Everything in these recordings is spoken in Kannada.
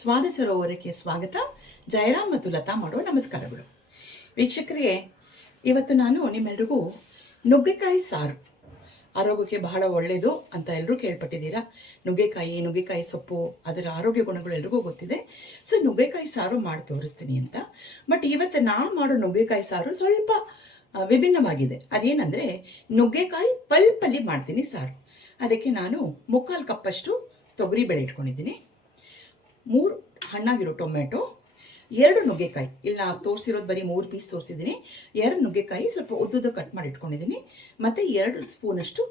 ಸ್ವಾದ ಸರೋವರಕ್ಕೆ ಸ್ವಾಗತ. ಜಯರಾಮ್ ಮತ್ತು ಲತಾ ಮಾಡೋ ನಮಸ್ಕಾರಗಳು. ವೀಕ್ಷಕರಿಗೆ ಇವತ್ತು ನಾನು ನಿಮ್ಮೆಲ್ರಿಗೂ ನುಗ್ಗೆಕಾಯಿ ಸಾರು. ಆರೋಗ್ಯಕ್ಕೆ ಬಹಳ ಒಳ್ಳೆಯದು ಅಂತ ಎಲ್ಲರೂ ಕೇಳ್ಪಟ್ಟಿದ್ದೀರಾ? ನುಗ್ಗೆಕಾಯಿ ನುಗ್ಗೆಕಾಯಿ ಸೊಪ್ಪು, ಅದರ ಆರೋಗ್ಯ ಗುಣಗಳು ಎಲ್ರಿಗೂ ಗೊತ್ತಿದೆ. ಸೊ, ನುಗ್ಗೆಕಾಯಿ ಸಾರು ಮಾಡಿ ತೋರಿಸ್ತೀನಿ ಅಂತ. ಬಟ್ ಇವತ್ತು ನಾ ಮಾಡೋ ನುಗ್ಗೆಕಾಯಿ ಸಾರು ಸ್ವಲ್ಪ ವಿಭಿನ್ನವಾಗಿದೆ. ಅದೇನೆಂದರೆ, ನುಗ್ಗೆಕಾಯಿ ಪಲ್ಪಲ್ಲಿ ಮಾಡ್ತೀನಿ ಸಾರು. ಅದಕ್ಕೆ ನಾನು ಮುಕ್ಕಾಲು ಕಪ್ಪಷ್ಟು ತೊಗರಿಬೇಳೆ ಇಟ್ಕೊಂಡಿದ್ದೀನಿ. ಮೂರು ಹಣ್ಣಾಗಿರೋ ಟೊಮೆಟೊ ಎರಡು ನುಗ್ಗೆಕಾಯಿ. ಇಲ್ಲಿ ನಾವು ತೋರಿಸಿರೋದು ಬರೀ ಮೂರು ಪೀಸ್ ತೋರಿಸಿದ್ದೀನಿ ಎರಡು ನುಗ್ಗೆಕಾಯಿ ಸ್ವಲ್ಪ ಉದ್ದುದ್ದು ಕಟ್ ಮಾಡಿ ಇಟ್ಕೊಂಡಿದ್ದೀನಿ ಮತ್ತು ಎರಡು ಸ್ಪೂನಷ್ಟು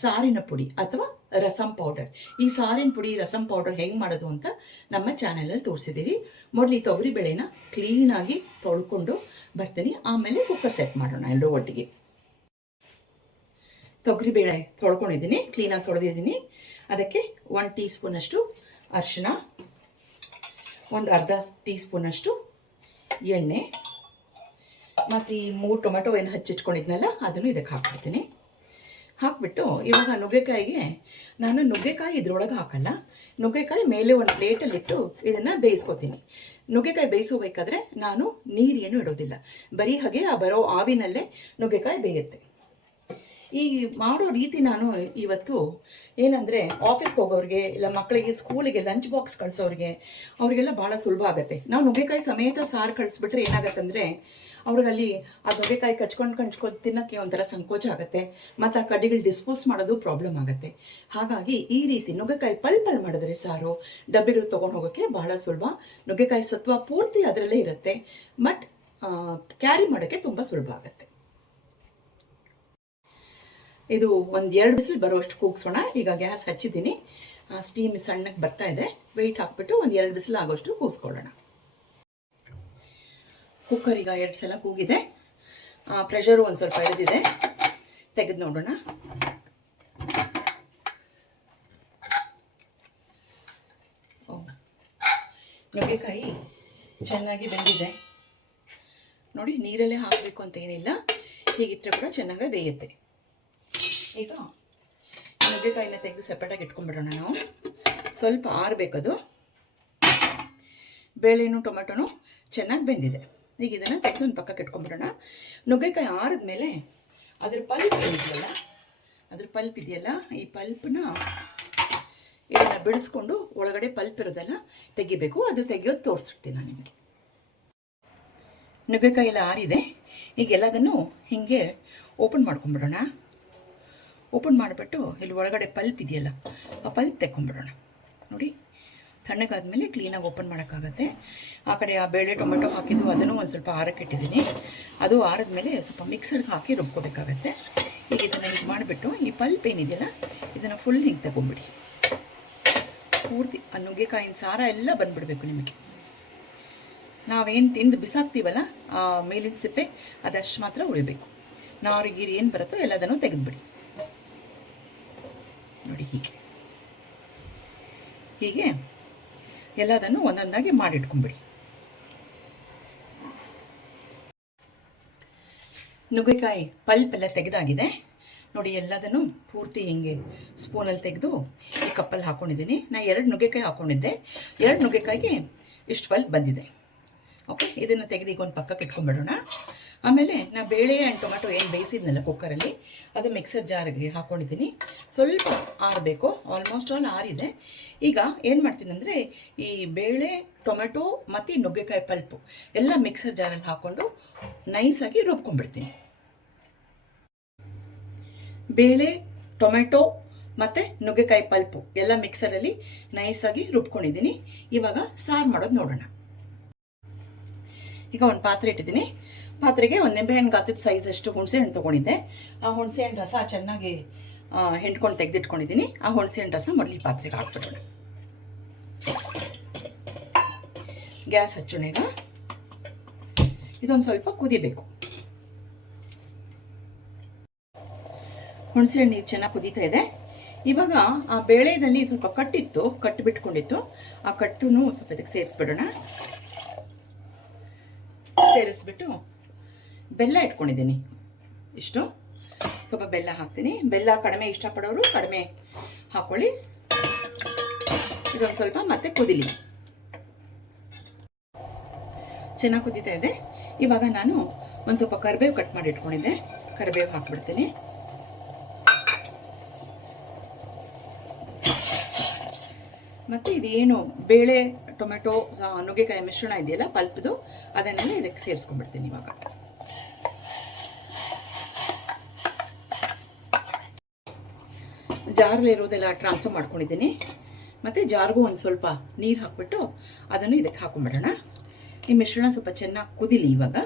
ಸಾರಿನ ಪುಡಿ ಅಥವಾ ರಸಂ ಪೌಡರ್ ಈ ಸಾರಿನ ಪುಡಿ, ರಸಂ ಪೌಡರ್ ಹೆಂಗೆ ಮಾಡೋದು ಅಂತ ನಮ್ಮ ಚಾನಲಲ್ಲಿ ತೋರಿಸಿದ್ದೀವಿ ಮೊದಲು ಈ ತೊಗರಿ ಬೇಳೆನ ಕ್ಲೀನಾಗಿ ತೊಳ್ಕೊಂಡು ಬರ್ತೀನಿ. ಆಮೇಲೆ ಕುಕ್ಕರ್ ಸೆಟ್ ಮಾಡೋಣ ಎಲ್ಲರೂ ಒಟ್ಟಿಗೆ. ತೊಗರಿ ಬೇಳೆ ತೊಳ್ಕೊಂಡಿದ್ದೀನಿ ಕ್ಲೀನಾಗಿ ತೊಳೆದಿದ್ದೀನಿ ಅದಕ್ಕೆ ಒನ್ ಟೀ ಸ್ಪೂನಷ್ಟು ಅರಿಶಿನ ಒಂದು ಅರ್ಧ ಟೀ ಸ್ಪೂನಷ್ಟು ಎಣ್ಣೆ. ಮತ್ತು ಈ ಮೂರು ಟೊಮೆಟೊ ಏನು ಹಚ್ಚಿಟ್ಕೊಂಡಿದ್ನಲ್ಲ, ಅದನ್ನು ಇದಕ್ಕೆ ಹಾಕ್ಬಿಡ್ತೀನಿ. ಹಾಕ್ಬಿಟ್ಟು ಇವಾಗ ನುಗ್ಗೆಕಾಯಿಗೆ ನಾನು ನುಗ್ಗೆಕಾಯಿ ಇದ್ರೊಳಗೆ ಹಾಕಲ್ಲ, ನುಗ್ಗೆಕಾಯಿ ಮೇಲೆ ಒಂದು ಪ್ಲೇಟಲ್ಲಿಟ್ಟು ಇದನ್ನು ಬೇಯಿಸ್ಕೊತೀನಿ. ನುಗ್ಗೆಕಾಯಿ ಬೇಯಿಸೋಬೇಕಾದ್ರೆ ನಾನು ನೀರೇನು ಇಡೋದಿಲ್ಲ. ಬರೀ ಹಾಗೆ ಆ ಬರೋ ಆವಿನಲ್ಲೇ ನುಗ್ಗೆಕಾಯಿ ಬೇಯುತ್ತೆ. ಈ ಮಾಡೋ ರೀತಿ ನಾನು ಇವತ್ತು ಏನಂದರೆ ಆಫೀಸ್ಗೆ ಹೋಗೋರಿಗೆ ಇಲ್ಲ ಮಕ್ಕಳಿಗೆ ಸ್ಕೂಲಿಗೆ ಲಂಚ್ ಬಾಕ್ಸ್ ಕಳಿಸೋರಿಗೆ ಅವರಿಗೆಲ್ಲ ಭಾಳ ಸುಲಭ ಆಗುತ್ತೆ. ನಾವು ನುಗ್ಗೆಕಾಯಿ ಸಮೇತ ಸಾರು ಕಳಿಸ್ಬಿಟ್ರೆ ಏನಾಗತ್ತಂದರೆ ಅವ್ರಿಗಲ್ಲಿ ಆ ನುಗ್ಗೆಕಾಯಿ ಕಚ್ಕೊಂಡು ಕಂಚ್ಕೊಂಡು ತಿನ್ನೋಕ್ಕೆ ಒಂಥರ ಸಂಕೋಚ ಆಗುತ್ತೆ. ಮತ್ತು ಆ ಕಡ್ಡಿಗಳು ಡಿಸ್ಪೋಸ್ ಮಾಡೋದು ಪ್ರಾಬ್ಲಮ್ ಆಗುತ್ತೆ. ಹಾಗಾಗಿ ಈ ರೀತಿ ನುಗ್ಗೆಕಾಯಿ ಪಲ್ ಪಲ್ ಮಾಡಿದ್ರೆ ಸಾರು ಡಬ್ಬಿಗಳು ತೊಗೊಂಡು ಹೋಗೋಕ್ಕೆ ಬಹಳ ಸುಲಭ. ನುಗ್ಗೆಕಾಯಿ ಸತ್ವ ಪೂರ್ತಿ ಅದರಲ್ಲೇ ಇರುತ್ತೆ. ಬಟ್ ಕ್ಯಾರಿ ಮಾಡೋಕ್ಕೆ ತುಂಬ ಸುಲಭ ಆಗುತ್ತೆ. ಇದು ಒಂದು ಎರಡು ಬಿಸಿಲು ಬರುವಷ್ಟು ಕೂಗಿಸೋಣ. ಈಗ ಗ್ಯಾಸ್ ಹಚ್ಚಿದ್ದೀನಿ. ಸ್ಟೀಮ್ ಸಣ್ಣಕ್ಕೆ ಬರ್ತಾ ಇದೆ. ವೆಯ್ಟ್ ಹಾಕ್ಬಿಟ್ಟು ಒಂದು ಎರಡು ಬಿಸಿಲು ಆಗೋಷ್ಟು ಕೂಗಿಸ್ಕೊಳ್ಳೋಣ. ಕುಕ್ಕರ್ ಈಗ ಎರಡು ಸಲ ಕೂಗಿದೆ. ಪ್ರೆಷರು ಒಂದು ಸ್ವಲ್ಪ ಇಳಿದಿದೆ ತೆಗೆದು ನೋಡೋಣ. ನುಗ್ಗೆಕಾಯಿ ಚೆನ್ನಾಗಿ ಬೆಂದಿದೆ. ನೋಡಿ, ನೀರಲ್ಲೇ ಹಾಕಬೇಕು ಅಂತ ಏನಿಲ್ಲ. ಹೀಗಿಟ್ಟರೆ ಕೂಡ ಚೆನ್ನಾಗಿ ಬೇಯುತ್ತೆ. ಈಗ ನುಗ್ಗೆಕಾಯಿನ ತೆಗೆದು ಸಪ್ರೇಟಾಗಿ ಇಟ್ಕೊಂಡ್ಬಿಡೋಣ ನಾವು. ಸ್ವಲ್ಪ ಆರಬೇಕದು ಬೇಳೆನೂ ಟೊಮೆಟೊನು ಚೆನ್ನಾಗಿ ಬೆಂದಿದೆ. ಈಗ ಇದನ್ನು ತೆಗೆದು ಒಂದು ಪಕ್ಕಕ್ಕೆ ಇಟ್ಕೊಂಡ್ಬಿಡೋಣ. ನುಗ್ಗೆಕಾಯಿ ಆರಿದ್ಮೇಲೆ ಅದ್ರ ಪಲ್ಪ್ ಇದೆಯಲ್ಲ, ಅದ್ರ ಪಲ್ಪ್ ಇದೆಯಲ್ಲ, ಈ ಪಲ್ಪನ್ನ ಇದನ್ನು ಬಿಡಿಸ್ಕೊಂಡು ಒಳಗಡೆ ಪಲ್ಪ್ ಇರೋದೆಲ್ಲ ತೆಗಿಬೇಕು. ಅದು ತೆಗಿಯೋದು ತೋರಿಸ್ಬಿಡ್ತೀನಿ ನಾನು ನಿಮಗೆ. ನುಗ್ಗೆಕಾಯಿ ಎಲ್ಲ ಆರಿದೆ. ಈಗ ಎಲ್ಲದನ್ನು ಹೀಗೆ ಓಪನ್ ಮಾಡ್ಕೊಂಬಿಡೋಣ ಓಪನ್ ಮಾಡಿಬಿಟ್ಟು ಇಲ್ಲಿ ಒಳಗಡೆ ಪಲ್ಪ್ ಇದೆಯಲ್ಲ, ಆ ಪಲ್ಪ್ ತೆಕ್ಕೊಂಬಿಡೋಣ ನೋಡಿ, ತಣ್ಣಗಾದ್ಮೇಲೆ ಕ್ಲೀನಾಗಿ ಓಪನ್ ಮಾಡೋಕ್ಕಾಗತ್ತೆ. ಆ ಕಡೆ ಆ ಬೇಳೆ ಟೊಮೆಟೊ ಹಾಕಿದ್ದು ಅದನ್ನು ಒಂದು ಸ್ವಲ್ಪ ಆರಕ್ಕೆ ಇಟ್ಟಿದ್ದೀನಿ. ಅದು ಆರಿದ್ಮೇಲೆ ಸ್ವಲ್ಪ ಮಿಕ್ಸರ್ಗೆ ಹಾಕಿ ರುಬ್ಕೋಬೇಕಾಗತ್ತೆ. ಈಗ ಇದನ್ನು ಹಿಂಗೆ ಮಾಡಿಬಿಟ್ಟು ಈ ಪಲ್ಪ್ ಏನಿದೆಯಲ್ಲ, ಇದನ್ನು ಫುಲ್ ಹಿಂಗೆ ತಗೊಂಬಿಡಿ ಪೂರ್ತಿ ಆ ನುಗ್ಗೆಕಾಯಿನ ಸಾರ ಎಲ್ಲ ಬಂದುಬಿಡಬೇಕು ನಿಮಗೆ. ನಾವೇನು ತಿಂದು ಬಿಸಾಕ್ತೀವಲ್ಲ, ಆ ಮೇಲಿನ ಸಿಪ್ಪೆ, ಅದಷ್ಟು ಮಾತ್ರ ಉಳಿಬೇಕು. ನಾರು, ಗೀರು ಏನು ಬರುತ್ತೋ ಎಲ್ಲದನ್ನು ತೆಗೆದುಬಿಡಿ. ನೋಡಿ ಹೀಗೆ. ಹೀಗೆ ಎಲ್ಲದನ್ನು ಒಂದೊಂದಾಗಿ ಮಾಡಿಟ್ಕೊಂಬಿಡಿ. ನುಗ್ಗೆಕಾಯಿ ಪಲ್ಪ್ ಎಲ್ಲ ತೆಗೆದಾಗಿದೆ. ನೋಡಿ ಎಲ್ಲದನ್ನು ಪೂರ್ತಿ ಹಿಂಗೆ ಸ್ಪೂನಲ್ಲಿ ತೆಗೆದು ಈ ಕಪ್ಪಲ್ಲಿ ಹಾಕ್ಕೊಂಡಿದ್ದೀನಿ ನಾನು ಎರಡು ನುಗ್ಗೆಕಾಯಿ ಹಾಕ್ಕೊಂಡಿದ್ದೆ ಎರಡು ನುಗ್ಗೆಕಾಯಿಗೆ ಇಷ್ಟು ಪಲ್ಪ್ ಬಂದಿದೆ. ಓಕೆ, ಇದನ್ನು ತೆಗೆದು ಈಗ ಒಂದು ಪಕ್ಕಕ್ಕೆ ಇಟ್ಕೊಂಡ್ಬಿಡೋಣ ಆಮೇಲೆ ನಾ ಬೇಳೆ ಆ್ಯಂಡ್ ಟೊಮೆಟೊ ಏನು ಬೇಯಿಸಿದ್ನಲ್ಲ ಕುಕ್ಕರಲ್ಲಿ ಅದು ಮಿಕ್ಸರ್ ಜಾರಿಗೆ ಹಾಕ್ಕೊಂಡಿದ್ದೀನಿ ಸ್ವಲ್ಪ ಆರಬೇಕು ಆಲ್ಮೋಸ್ಟ್ ಆಲ್ ಆರಿದೆ ಈಗ ಏನು ಮಾಡ್ತೀನಿ ಅಂದರೆ ಈ ಬೇಳೆ ಟೊಮೆಟೊ ಮತ್ತು ನುಗ್ಗೆಕಾಯಿ ಪಲ್ಪು ಎಲ್ಲ ಮಿಕ್ಸರ್ ಜಾರಲ್ಲಿ ಹಾಕ್ಕೊಂಡು ನೈಸಾಗಿ ರುಬ್ಕೊಂಡ್ಬಿಡ್ತೀನಿ. ಬೇಳೆ ಟೊಮೆಟೊ ಮತ್ತು ನುಗ್ಗೆಕಾಯಿ ಪಲ್ಪು ಎಲ್ಲ ಮಿಕ್ಸರಲ್ಲಿ ನೈಸಾಗಿ ರುಬ್ಕೊಂಡಿದ್ದೀನಿ. ಇವಾಗ ಸಾರು ಮಾಡೋದು ನೋಡೋಣ. ಈಗ ಒಂದು ಪಾತ್ರೆ ಇಟ್ಟಿದ್ದೀನಿ. ಪಾತ್ರೆಗೆ ಒಂದು ನಿಂಬೆಹಣ್ಣು ಗಾತ್ರದ ಸೈಜ್ ಅಷ್ಟು ಹುಣಸೆ ಹಣ್ಣು ತೊಗೊಂಡಿದ್ದೆ. ಆ ಹುಣಸೆ ಹಣ್ಣು ರಸ ಚೆನ್ನಾಗಿ ಹೆಂಡ್ಕೊಂಡು ತೆಗೆದಿಟ್ಕೊಂಡಿದ್ದೀನಿ ಆ ಹುಣಸೆ ಹಣ್ಣು ರಸ ಮೊದಲು ಈ ಪಾತ್ರೆಗೆ ಹಾಕ್ಬಿಡೋಣ. ಗ್ಯಾಸ್ ಹಚ್ಚೋಣ ಈಗ ಇದೊಂದು ಸ್ವಲ್ಪ ಕುದಿಬೇಕು. ಹುಣಸೆ ಹಣ್ಣು ನೀರು ಚೆನ್ನಾಗಿ ಕುದೀತಾ ಇದೆ. ಇವಾಗ ಆ ಬೇಳೆಯಲ್ಲಿ ಸ್ವಲ್ಪ ಕಟ್ಟಿತ್ತು ಕಟ್ಟು ಬಿಟ್ಕೊಂಡಿತ್ತು ಆ ಕಟ್ಟುನು ಸ್ವಲ್ಪ ಇದಕ್ಕೆ ಸೇರಿಸ್ಬಿಡೋಣ. ಸೇರಿಸ್ಬಿಟ್ಟು ಬೆಲ್ಲ ಇಟ್ಕೊಂಡಿದ್ದೀನಿ. ಇಷ್ಟು. ಸ್ವಲ್ಪ ಬೆಲ್ಲ ಹಾಕ್ತೀನಿ. ಬೆಲ್ಲ ಕಡಿಮೆ ಇಷ್ಟಪಡೋರು ಕಡಿಮೆ ಹಾಕ್ಕೊಳ್ಳಿ ಇದೊಂದು ಸ್ವಲ್ಪ ಮತ್ತೆ ಕುದಿಲಿ. ಚೆನ್ನಾಗಿ ಕುದೀತಾ ಇದೆ. ಇವಾಗ ನಾನು ಒಂದು ಸ್ವಲ್ಪ ಕರಿಬೇವು ಕಟ್ ಮಾಡಿ ಇಟ್ಕೊಂಡಿದ್ದೆ. ಕರಿಬೇವು ಹಾಕ್ಬಿಡ್ತೀನಿ. ಮತ್ತು ಇದೇನು ಬೇಳೆ, ಟೊಮೆಟೊ ನುಗ್ಗೆಕಾಯಿ ಮಿಶ್ರಣ ಇದೆಯಲ್ಲ, ಪಲ್ಪದು, ಅದನ್ನೆಲ್ಲ ಇದಕ್ಕೆ ಸೇರಿಸ್ಕೊಂಡ್ಬಿಡ್ತೀನಿ ಇವಾಗ. ಜಾರಲ್ಲಿರೋದೆಲ್ಲ ಟ್ರಾನ್ಸ್ಫರ್ ಮಾಡ್ಕೊಂಡಿದ್ದೀನಿ. ಮತ್ತು ಜಾರ್ಗೂ ಒಂದು ಸ್ವಲ್ಪ ನೀರು ಹಾಕ್ಬಿಟ್ಟು ಅದನ್ನು ಇದಕ್ಕೆ ಹಾಕೊಂಡ್ಬಿಡೋಣ ಈ ಮಿಶ್ರಣ ಸ್ವಲ್ಪ ಚೆನ್ನಾಗಿ ಕುದಿಲಿ ಇವಾಗ.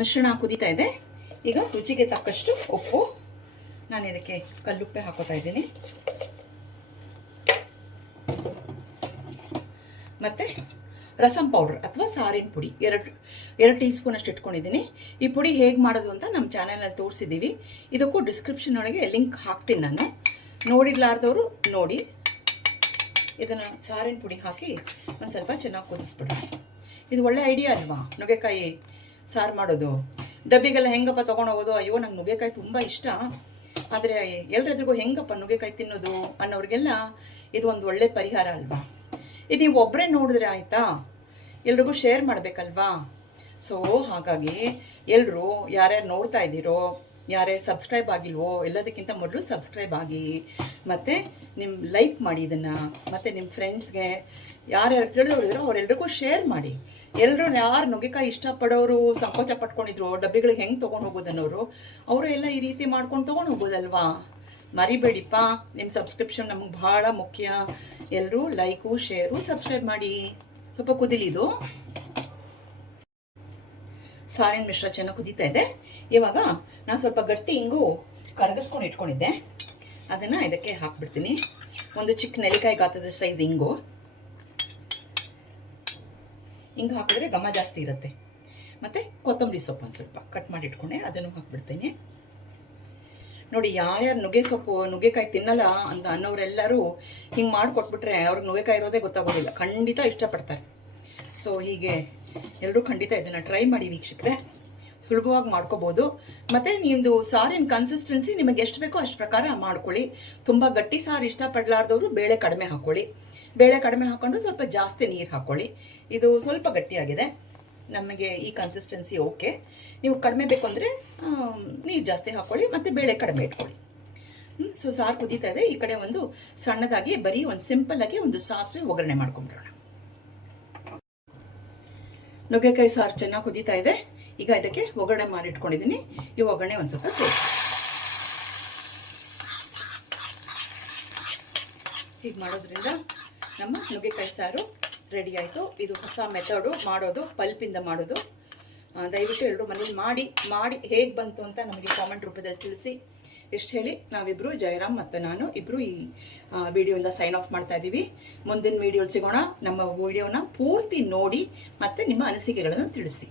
ಮಿಶ್ರಣ ಕುದೀತಾ ಇದೆ. ಈಗ ರುಚಿಗೆ ತಕ್ಕಷ್ಟು ಉಪ್ಪು ನಾನು ಇದಕ್ಕೆ ಕಲ್ಲುಪ್ಪೆ ಹಾಕೋತಾ ಇದ್ದೀನಿ. ಮತ್ತು ರಸಂ ಪೌಡ್ರ್ ಅಥವಾ ಸಾರಿನ ಪುಡಿ. ಎರಡು ಎರಡು ಟೀ ಸ್ಪೂನ್ ಅಷ್ಟು ಇಟ್ಕೊಂಡಿದ್ದೀನಿ. ಈ ಪುಡಿ ಹೇಗೆ ಮಾಡೋದು ಅಂತ ನಮ್ಮ ಚಾನಲಲ್ಲಿ ತೋರಿಸಿದ್ದೀವಿ ಇದಕ್ಕೂ ಡಿಸ್ಕ್ರಿಪ್ಷನ್ ಒಳಗೆ ಲಿಂಕ್ ಹಾಕ್ತೀನಿ ನಾನು. ನೋಡಿರ್ಲಾರ್ದವರು ನೋಡಿ. ಇದನ್ನು ಸಾರಿನ ಪುಡಿ ಹಾಕಿ ಒಂದು ಸ್ವಲ್ಪ ಚೆನ್ನಾಗಿ ಕುದಿಸ್ಬಿಡೋಣ ಇದು ಒಳ್ಳೆ ಐಡಿಯಾ ಅಲ್ವಾ? ನುಗ್ಗೆಕಾಯಿ ಸಾರು ಮಾಡೋದು. ಡಬ್ಬಿಗೆಲ್ಲ ಹೆಂಗಪ್ಪ ತೊಗೊಂಡೋಗೋದು? ಅಯ್ಯೋ, ನಂಗೆ ನುಗ್ಗೆಕಾಯಿ ತುಂಬ ಇಷ್ಟ. ಆದರೆ ಎಲ್ರೆದ್ರಿಗೂ ಹೆಂಗಪ್ಪ ನುಗ್ಗೆಕಾಯಿ ತಿನ್ನೋದು ಅನ್ನೋರಿಗೆಲ್ಲ ಇದು ಒಂದು ಒಳ್ಳೆ ಪರಿಹಾರ ಅಲ್ವಾ? ಇದು ನೀವು ಒಬ್ಬರೇ ನೋಡಿದ್ರೆ ಆಯಿತಾ? ಎಲ್ರಿಗೂ ಶೇರ್ ಮಾಡಬೇಕಲ್ವಾ? ಸೊ ಹಾಗಾಗಿ ಎಲ್ಲರೂ ಯಾರ್ಯಾರು ನೋಡ್ತಾ ಇದ್ದೀರೋ, ಯಾರ್ಯಾರು ಸಬ್ಸ್ಕ್ರೈಬ್ ಆಗಿಲ್ವೋ, ಎಲ್ಲದಕ್ಕಿಂತ ಮೊದಲು ಸಬ್ಸ್ಕ್ರೈಬ್ ಆಗಿ, ಮತ್ತು ನಿಮ್ಮ ಲೈಕ್ ಮಾಡಿ ಇದನ್ನು, ಮತ್ತು ನಿಮ್ಮ ಫ್ರೆಂಡ್ಸ್ಗೆ ಯಾರ್ಯಾರು ತಿಳಿದವ್ರಿದ್ರು ಅವರೆಲ್ರಿಗೂ ಶೇರ್ ಮಾಡಿ. ಎಲ್ಲರೂ ಯಾರು ನುಗ್ಗೆಕಾಯಿ ಇಷ್ಟಪಡೋರು, ಸಂಕೋಚ ಪಟ್ಕೊಂಡಿದ್ರು ಡಬ್ಬಿಗಳಿಗೆ ಹೆಂಗೆ ತೊಗೊಂಡು ಹೋಗೋದನ್ನೋರು ಅವರು ಎಲ್ಲ ಈ ರೀತಿ ಮಾಡ್ಕೊಂಡು ತೊಗೊಂಡು ಹೋಗೋದಲ್ವಾ? ಮರಿಬೇಡಿಪ್ಪ. ನಿಮ್ಮ ಸಬ್ಸ್ಕ್ರಿಪ್ಷನ್ ನಮಗೆ ಭಾಳ ಮುಖ್ಯ. ಎಲ್ಲರೂ ಲೈಕು ಶೇರು ಸಬ್ಸ್ಕ್ರೈಬ್ ಮಾಡಿ. ಸ್ವಲ್ಪ ಕುದಿಲಿದು ಸಾರಿನ ಮಿಶ್ರ, ಚೆನ್ನಾಗಿ ಕುದೀತಾ ಇದೆ. ಇವಾಗ ನಾನು ಸ್ವಲ್ಪ ಗಟ್ಟಿ ಹಿಂಗು ಕರಗಿಸ್ಕೊಂಡು ಇಟ್ಕೊಂಡಿದ್ದೆ. ಅದನ್ನು ಇದಕ್ಕೆ ಹಾಕ್ಬಿಡ್ತೀನಿ. ಒಂದು ಚಿಕ್ಕ ನೆಲ್ಲಿಕಾಯಿ ಗಾತ್ರದ ಸೈಜ್ ಹಿಂಗು ಹಿಂಗೆ ಹಾಕಿದ್ರೆ ಘಮ ಜಾಸ್ತಿ ಇರುತ್ತೆ. ಮತ್ತು ಕೊತ್ತಂಬರಿ ಸೊಪ್ಪು ಒಂದು ಸ್ವಲ್ಪ ಕಟ್ ಮಾಡಿ ಇಟ್ಕೊಂಡೆ, ಅದನ್ನು ಹಾಕ್ಬಿಡ್ತೀನಿ. ನೋಡಿ, ಯಾರ್ಯಾರು ನುಗ್ಗೆ ಸೊಪ್ಪು, ನುಗ್ಗೆಕಾಯಿ ತಿನ್ನಲ್ಲ ಅಂತ ಅನ್ನೋರೆಲ್ಲರೂ ಹಿಂಗೆ ಮಾಡಿಕೊಟ್ಬಿಟ್ರೆ ಅವ್ರಿಗೆ ನುಗ್ಗೆಕಾಯಿ ಇರೋದೇ ಗೊತ್ತಾಗೋದಿಲ್ಲ. ಖಂಡಿತ ಇಷ್ಟಪಡ್ತಾರೆ. ಸೊ ಹೀಗೆ ಎಲ್ಲರೂ ಖಂಡಿತ ಇದನ್ನು ಟ್ರೈ ಮಾಡಿ ವೀಕ್ಷಕರೆ. ಸುಲಭವಾಗಿ ಮಾಡ್ಕೋಬೋದು. ಮತ್ತು ನಿಮ್ಮದು ಸಾರಿನ ಕನ್ಸಿಸ್ಟೆನ್ಸಿ ನಿಮಗೆ ಎಷ್ಟು ಬೇಕೋ ಅಷ್ಟು ಪ್ರಕಾರ ಮಾಡ್ಕೊಳ್ಳಿ. ತುಂಬ ಗಟ್ಟಿ ಸಾರು ಇಷ್ಟಪಡಲಾರ್ದವರು ಬೇಳೆ ಕಡಿಮೆ ಹಾಕ್ಕೊಳ್ಳಿ ಬೇಳೆ ಕಡಿಮೆ ಹಾಕ್ಕೊಂಡು ಸ್ವಲ್ಪ ಜಾಸ್ತಿ ನೀರು ಹಾಕ್ಕೊಳ್ಳಿ ಇದು ಸ್ವಲ್ಪ ಗಟ್ಟಿಯಾಗಿದೆ. ನಮಗೆ ಈ ಕನ್ಸಿಸ್ಟೆನ್ಸಿ ಓಕೆ ನೀವು ಕಡಿಮೆ ಬೇಕು ಅಂದರೆ ನೀರು ಜಾಸ್ತಿ ಹಾಕ್ಕೊಳ್ಳಿ ಮತ್ತು ಬೇಳೆ ಕಡಿಮೆ ಇಟ್ಕೊಳ್ಳಿ. ಸೊ ಸಾರು ಕುದೀತಾ ಇದೆ. ಈ ಕಡೆ ಒಂದು ಸಣ್ಣದಾಗಿ, ಬರೀ ಒಂದು ಸಿಂಪಲ್ಲಾಗಿ ಒಂದು ಸಾಸಿವೆ ಒಗ್ಗರಣೆ ಮಾಡ್ಕೊಂಬಿಡೋಣ ನುಗ್ಗೆಕಾಯಿ ಸಾರು ಚೆನ್ನಾಗಿ ಕುದೀತಾ ಇದೆ. ಈಗ ಇದಕ್ಕೆ ಒಗ್ಗರಣೆ ಮಾಡಿ ಇಟ್ಕೊಂಡಿದ್ದೀನಿ ಈ ಒಗ್ಗರಣೆ ಒಂದು ಸ್ವಲ್ಪ ಸೇರಿಸಿ. ಹೀಗೆ ಮಾಡೋದ್ರಿಂದ ನಮ್ಮ ನುಗ್ಗೆಕಾಯಿ ಸಾರು ರೆಡಿ ಆಯಿತು. ಇದು ಹೊಸ ಮೆಥಡು ಮಾಡೋದು ಪಲ್ಪಿಂದ ಮಾಡೋದು. ದಯವಿಟ್ಟು ಎಲ್ಲರೂ ಮನೇಲಿ ಮಾಡಿ ಮಾಡಿ, ಹೇಗೆ ಬಂತು ಅಂತ ನಮಗೆ ಕಾಮೆಂಟ್ ರೂಪದಲ್ಲಿ ತಿಳಿಸಿ. ಎಷ್ಟು ಹೇಳಿ ನಾವಿಬ್ಬರು ಜಯರಾಮ್ ಮತ್ತು ನಾನು ಇಬ್ಬರು ಈ ವಿಡಿಯೋಯಿಂದ ಸೈನ್ ಆಫ್ ಮಾಡ್ತಾ ಇದ್ದೀವಿ ಮುಂದಿನ ವಿಡಿಯೋಲಿ ಸಿಗೋಣ. ನಮ್ಮ ವಿಡಿಯೋನ ಪೂರ್ತಿ ನೋಡಿ ಮತ್ತು ನಿಮ್ಮ ಅನಿಸಿಕೆಗಳನ್ನು ತಿಳಿಸಿ.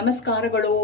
ನಮಸ್ಕಾರಗಳು.